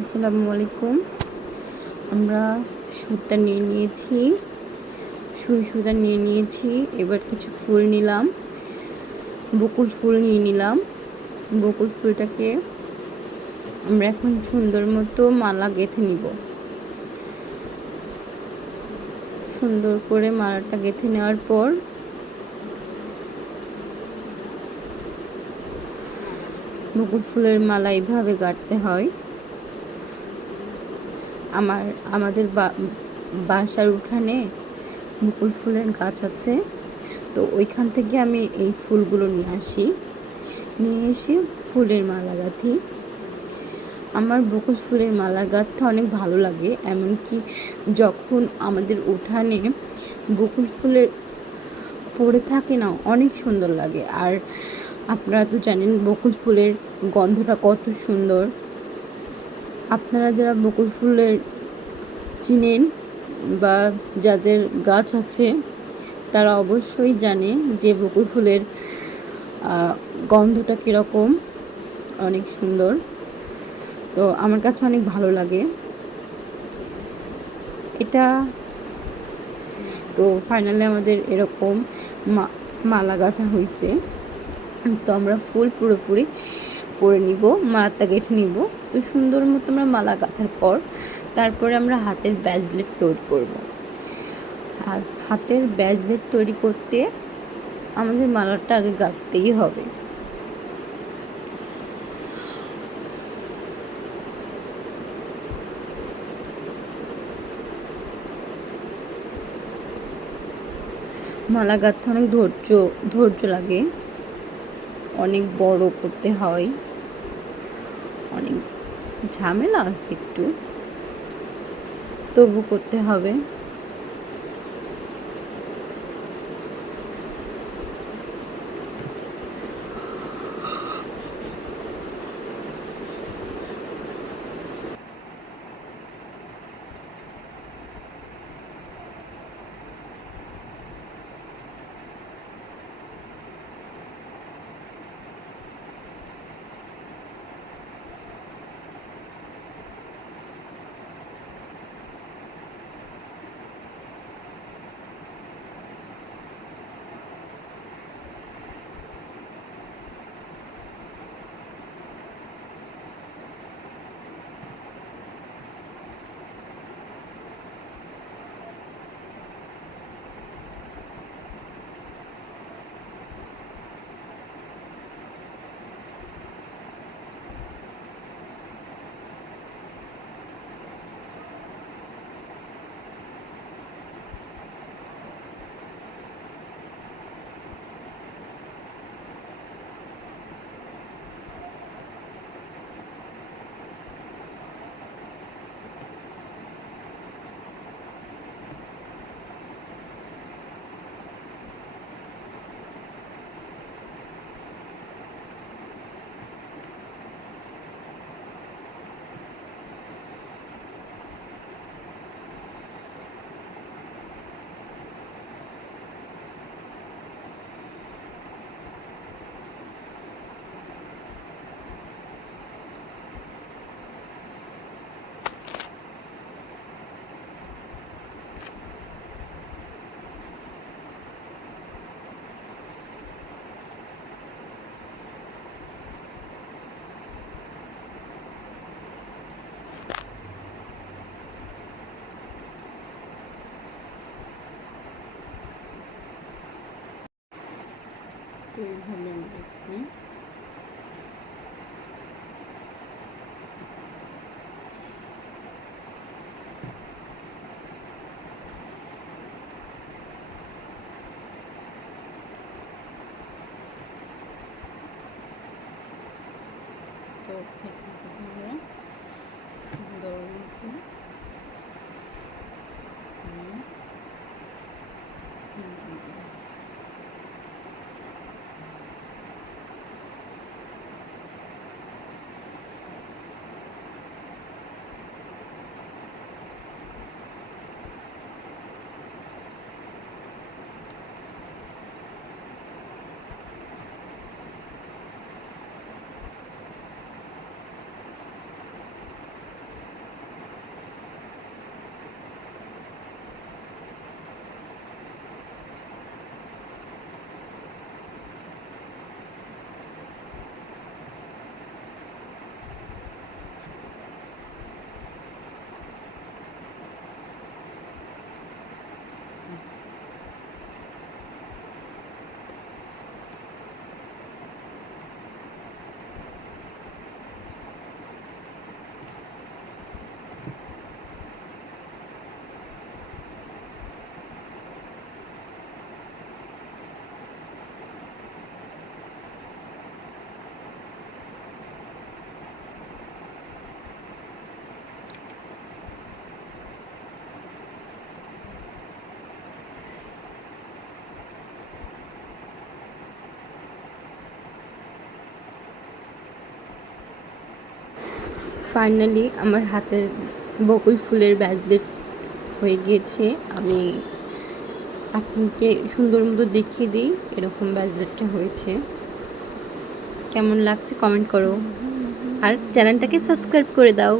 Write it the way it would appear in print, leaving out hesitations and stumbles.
আসসালামু আলাইকুম। আমরা সুতা নিয়ে নিয়েছি, সুই সুতা নিয়ে নিয়েছি। এবার কিছু ফুল নিলাম, বকুল ফুল নিয়ে নিলাম। বকুল ফুলটাকে আমরা এখন সুন্দর মতো মালা গেঁথে নিব। সুন্দর করে মালাটা গেঁথে নেওয়ার পর বকুল ফুলের মালা এইভাবে গাঁথতে হয়। আমাদের বাসার উঠানে বকুল ফুলের গাছ আছে, তো ওইখান থেকে আমি এই ফুলগুলো নিয়ে এসে ফুলের মালা গাঁথি। আমার বকুল ফুলের মালা গাঁথতে অনেক ভালো লাগে, এমনকি যখন আমাদের উঠানে বকুল ফুলের পড়ে থাকে না, অনেক সুন্দর লাগে। আর আপনারা তো জানেন বকুল ফুলের গন্ধটা কত সুন্দর। আপনারা যারা বকুল ফুলের চিনেন বা যাদের গাছ আছে, তারা অবশ্যই জানে যে বকুল ফুলের গন্ধটা কীরকম, অনেক সুন্দর। তো আমার কাছে অনেক ভালো লাগে এটা। তো ফাইনালি আমাদের এরকম মালা গাঁথা হয়েছে। তো আমরা ফুল পুরোপুরি করে নিব, মালাটা গেঁথে নিব। তো সুন্দর মতো আমরা মালা গাঁথার পর তারপরে আমরা হাতের ব্রেসলেট তৈরি করব। আর হাতের ব্রেসলেট তৈরি করতে আমাদের মালাটা আগে গাঁথতেই হবে। মালা গাঁথতে অনেক ধৈর্য লাগে, অনেক বড় করতে হয়, অনেক ঝামেলা আছে একটু, তবু করতে হবে। তো এইভাবে আমরা এখানে তো এখান থেকে আমরা সুন্দর মতো ফাইনালি আমার হাতের বকুল ফুলের ব্যাসলেট হয়ে গিয়েছে। আমি আপনাকে সুন্দর মতো দেখিয়ে দিই, এরকম ব্যাসলেটটা হয়েছে। কেমন লাগছে কমেন্ট করো, আর চ্যানেলটাকে সাবস্ক্রাইব করে দাও।